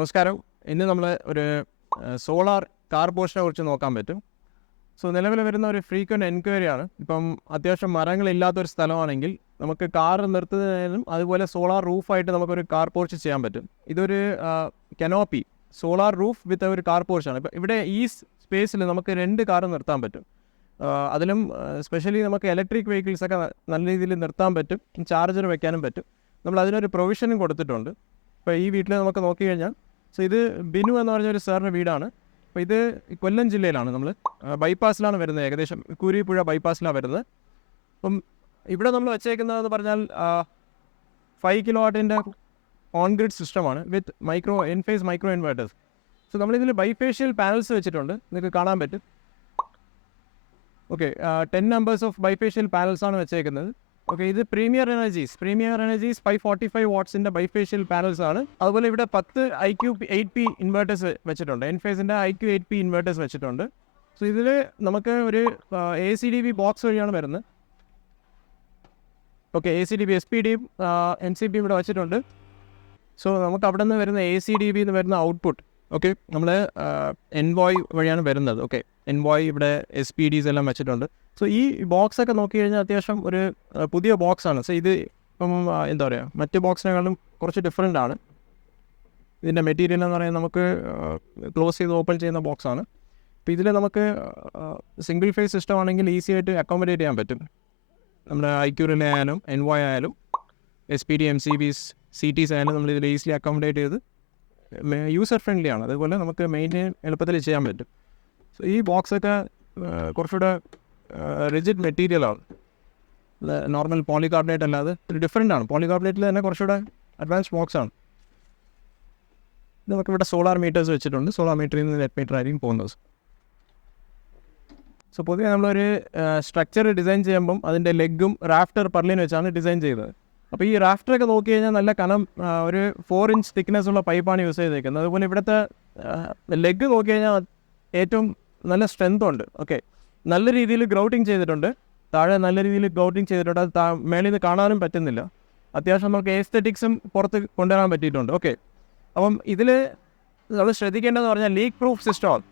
നമസ്കാരം. ഇന്ന് നമ്മൾ ഒരു സോളാർ കാർ പോർഷനെ കുറിച്ച് നോക്കാൻ പറ്റും. സോ നിലവിൽ വരുന്ന ഒരു ഫ്രീക്വൻറ്റ് എൻക്വയറിയാണ്. ഇപ്പം അത്യാവശ്യം മരങ്ങളില്ലാത്തൊരു സ്ഥലമാണെങ്കിൽ നമുക്ക് കാർ നിർത്തുന്നതിനും അതുപോലെ സോളാർ റൂഫായിട്ട് നമുക്കൊരു കാർ പോർച്ച് ചെയ്യാൻ പറ്റും. ഇതൊരു കനോപ്പി സോളാർ റൂഫ് വിത്ത് ഒരു കാർ പോർച്ചാണ്. ഇപ്പം ഇവിടെ ഈ സ്പേസിൽ നമുക്ക് 2 കാർ നിർത്താൻ പറ്റും. അതിലും സ്പെഷ്യലി നമുക്ക് ഇലക്ട്രിക് വെഹിക്കിൾസൊക്കെ നല്ല രീതിയിൽ നിർത്താൻ പറ്റും. ചാർജർ വെക്കാനും പറ്റും. നമ്മൾ അതിനൊരു പ്രൊവിഷനും കൊടുത്തിട്ടുണ്ട്. ഇപ്പോൾ ഈ വീട്ടിൽ നമുക്ക് നോക്കിക്കഴിഞ്ഞാൽ ഇത് ബിനു എന്ന് പറഞ്ഞൊരു സാറിൻ്റെ വീടാണ്. അപ്പോൾ ഇത് കൊല്ലം ജില്ലയിലാണ്. നമ്മൾ ബൈപ്പാസിലാണ് വരുന്നത്, ഏകദേശം കൂരിപ്പുഴ ബൈപ്പാസിലാണ് വരുന്നത്. അപ്പം ഇവിടെ നമ്മൾ വെച്ചേക്കുന്നതെന്ന് പറഞ്ഞാൽ 5 കിലോവാട്ടിൻ്റെ ഓൺ ഗ്രിഡ് സിസ്റ്റമാണ് വിത്ത് എൻഫേസ് മൈക്രോ ഇൻവേർട്ടേഴ്സ്. സോ നമ്മളിതിൽ ബൈഫേഷ്യൽ പാനൽസ് വെച്ചിട്ടുണ്ട്, നിങ്ങൾക്ക് കാണാൻ പറ്റും. ഓക്കെ, 10 നമ്പേഴ്സ് ഓഫ് ബൈഫേഷ്യൽ പാനൽസാണ് വെച്ചേക്കുന്നത്. ഓക്കെ, ഇത് പ്രീമിയർ എനർജീസ് 545 വാട്ട്സിൻ്റെ ബൈഫേഷ്യൽ പാനൽസ് ആണ്. അതുപോലെ ഇവിടെ 10 IQ8P ഇൻവേർട്ടേഴ്സ് വെച്ചിട്ടുണ്ട്, എൻഫേസിൻ്റെ IQ8P ഇൻവേർട്ടേഴ്സ് വെച്ചിട്ടുണ്ട്. സോ ഇതിൽ നമുക്ക് ഒരു ACDB ബോക്സ് വഴിയാണ് വരുന്നത്. ഓക്കെ, ACDB SPDയും NCP ഇവിടെ വെച്ചിട്ടുണ്ട്. സോ നമുക്ക് അവിടെ നിന്ന് വരുന്ന ACDB എന്ന് വരുന്ന ഔട്ട്പുട്ട്, ഓക്കെ, നമ്മൾ എൻവോയ് വഴിയാണ് വരുന്നത്. ഓക്കെ, എൻവോയ് ഇവിടെ SPDs എല്ലാം വെച്ചിട്ടുണ്ട്. സോ ഈ ബോക്സൊക്കെ നോക്കി കഴിഞ്ഞാൽ അത്യാവശ്യം ഒരു പുതിയ ബോക്സാണ്. സോ ഇത് ഇപ്പം എന്താ പറയുക, മറ്റ് ബോക്സിനെക്കാളും കുറച്ച് ഡിഫറെൻ്റ് ആണ്. ഇതിൻ്റെ മെറ്റീരിയൽ എന്ന് പറയുന്നത് നമുക്ക് ക്ലോസ് ചെയ്ത് ഓപ്പൺ ചെയ്യുന്ന ബോക്സാണ്. അപ്പോൾ ഇതിൽ നമുക്ക് സിംഗിൾ ഫേസ് സിസ്റ്റം ആണെങ്കിൽ ഈസി ആയിട്ട് അക്കോമഡേറ്റ് ചെയ്യാൻ പറ്റും. നമ്മുടെ IQ റിലേ ആയാലും എൻവോയ് ആയാലും SPD MCBs CTs ആയാലും നമ്മൾ ഇതിൽ ഈസിലി അക്കോമഡേറ്റ് ചെയ്ത് യൂസർ ഫ്രണ്ട്ലി ആണ്. അതുപോലെ നമുക്ക് മെയിൻറ്റെയിൻ എളുപ്പത്തിൽ ചെയ്യാൻ പറ്റും. സോ ഈ ബോക്സൊക്കെ കുറച്ചുകൂടെ റിജിഡ് മെറ്റീരിയലാണ്, നോർമൽ പോളികാർബണേറ്റ് അല്ലാതെ ഒരു ഡിഫറെൻ്റ് ആണ്. പോളികാർബണേറ്റിൽ തന്നെ കുറച്ചുകൂടെ അഡ്വാൻസ് ബോക്സാണ്. ഇത് നമുക്കിവിടെ സോളാർ മീറ്റേഴ്സ് വെച്ചിട്ടുണ്ട്. സോളാർ മീറ്ററിൽ നിന്ന് നെറ്റ് മീറ്റർ ആയിരിക്കും പോകുന്നത്. സോ പൊതുവെ നമ്മളൊരു സ്ട്രക്ചർ ഡിസൈൻ ചെയ്യുമ്പം അതിൻ്റെ ലെഗും റാഫ്റ്റർ പർലിൻ വെച്ചാണ് ഡിസൈൻ ചെയ്തത്. അപ്പോൾ ഈ റാഫ്റ്ററൊക്കെ നോക്കി കഴിഞ്ഞാൽ നല്ല കനം, ഒരു 4 ഇഞ്ച് തിക്നെസ് ഉള്ള പൈപ്പാണ് യൂസ് ചെയ്തേക്കുന്നത്. അതുപോലെ ഇവിടുത്തെ ലെഗ് നോക്കി കഴിഞ്ഞാൽ ഏറ്റവും നല്ല സ്ട്രെങ്ത് ഉണ്ട്. ഓക്കെ, നല്ല രീതിയിൽ ഗ്രൗട്ടിങ് ചെയ്തിട്ടുണ്ട്. താഴെ നല്ല രീതിയിൽ ഗ്രൗട്ടിങ് ചെയ്തിട്ടുണ്ട്. അത് മേളിൽ നിന്ന് കാണാനും പറ്റുന്നില്ല. അത്യാവശ്യം നമുക്ക് എസ്തെറ്റിക്സും പുറത്ത് കൊണ്ടുവരാൻ പറ്റിയിട്ടുണ്ട്. ഓക്കെ, അപ്പം ഇതിൽ നമ്മൾ ശ്രദ്ധിക്കേണ്ടതെന്ന് പറഞ്ഞാൽ ലീക്ക് പ്രൂഫ് സിസ്റ്റമാണ്.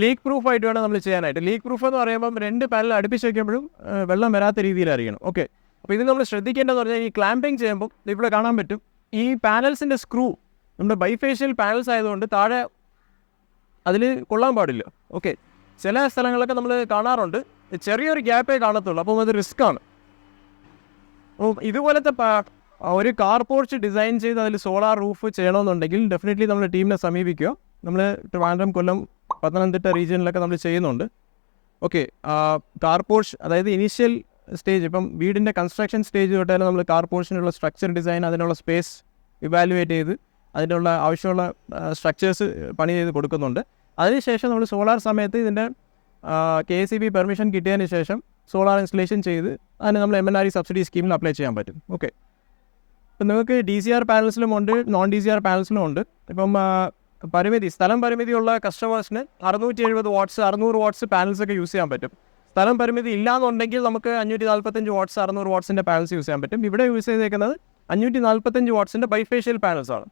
ലീക്ക് പ്രൂഫായിട്ട് വേണം നമ്മൾ ചെയ്യാനായിട്ട്. ലീക്ക് പ്രൂഫ് എന്ന് പറയുമ്പം 2 പാനൽ അടുപ്പിച്ച് വയ്ക്കുമ്പോഴും വെള്ളം വരാത്ത രീതിയിലായിരിക്കണം. ഓക്കെ, അപ്പോൾ ഇത് നമ്മൾ ശ്രദ്ധിക്കേണ്ടതെന്ന് പറഞ്ഞാൽ ഈ ക്ലാമ്പിങ് ചെയ്യുമ്പോൾ ഇവിടെ കാണാൻ പറ്റും, ഈ പാനൽസിൻ്റെ സ്ക്രൂ നമ്മുടെ ബൈഫേഷ്യൽ പാനൽസ് ആയതുകൊണ്ട് താഴെ അതിൽ കൊള്ളാൻ പാടില്ല. ഓക്കെ, ചില സ്ഥലങ്ങളൊക്കെ നമ്മൾ കാണാറുണ്ട്, ചെറിയൊരു ഗ്യാപ്പേ കാണത്തുള്ളൂ. അപ്പം അത് റിസ്ക്കാണ്. അപ്പോൾ ഇതുപോലത്തെ ഒരു കാർ പോർച്ച് ഡിസൈൻ ചെയ്ത് അതിൽ സോളാർ റൂഫ് ചെയ്യണമെന്നുണ്ടെങ്കിൽ ഡെഫിനറ്റ്ലി നമ്മൾ ടീമിനെ സമീപിക്കുക. നമ്മൾ ട്രിവാൻഡ്രം, കൊല്ലം, പത്തനംതിട്ട റീജിയനിലൊക്കെ നമ്മൾ ചെയ്യുന്നുണ്ട്. ഓക്കെ, കാർ പോർച്ച് അതായത് ഇനീഷ്യൽ സ്റ്റേജ്, ഇപ്പം വീടിൻ്റെ കൺസ്ട്രക്ഷൻ സ്റ്റേജ് തൊട്ടാലും നമ്മൾ കാർ പോർച്ചിനുള്ള സ്ട്രക്ചർ ഡിസൈൻ, അതിനുള്ള സ്പേസ് ഇവാലുവേറ്റ് ചെയ്ത് അതിനുള്ള ആവശ്യമുള്ള സ്ട്രക്ചേഴ്സ് പണി ചെയ്ത് കൊടുക്കുന്നുണ്ട്. അതിനുശേഷം നമ്മൾ സോളാർ സമയത്ത് ഇതിൻ്റെ KSEB പെർമിഷൻ കിട്ടിയതിന് ശേഷം സോളാർ ഇൻസ്റ്റലേഷൻ ചെയ്ത് അതിന് നമ്മൾ MNRE സബ്സിഡി സ്കീമിൽ അപ്ലൈ ചെയ്യാൻ പറ്റും. ഓക്കെ, ഇപ്പം നിങ്ങൾക്ക് DCR പാനൽസിലും ഉണ്ട്, നോൺ DCR പാനൽസിലും ഉണ്ട്. ഇപ്പം സ്ഥലം പരിമിതിയുള്ള കസ്റ്റമേഴ്സിന് 670 വാട്ട്സ് 600 വാട്ട്സ് പാനൽസൊക്കെ യൂസ് ചെയ്യാൻ പറ്റും. സ്ഥലം പരിമിതി ഇല്ലാന്നുണ്ടെങ്കിൽ നമുക്ക് 545 വാട്ട്സ് 600 വാട്ട്സിൻ്റെ പാനൽസ് യൂസ് ചെയ്യാൻ പറ്റും. ഇവിടെ യൂസ് ചെയ്തേക്കുന്നത് 545 വാട്ട്സിൻ്റെ ബൈഫേഷ്യൽ പാനൽസാണ്.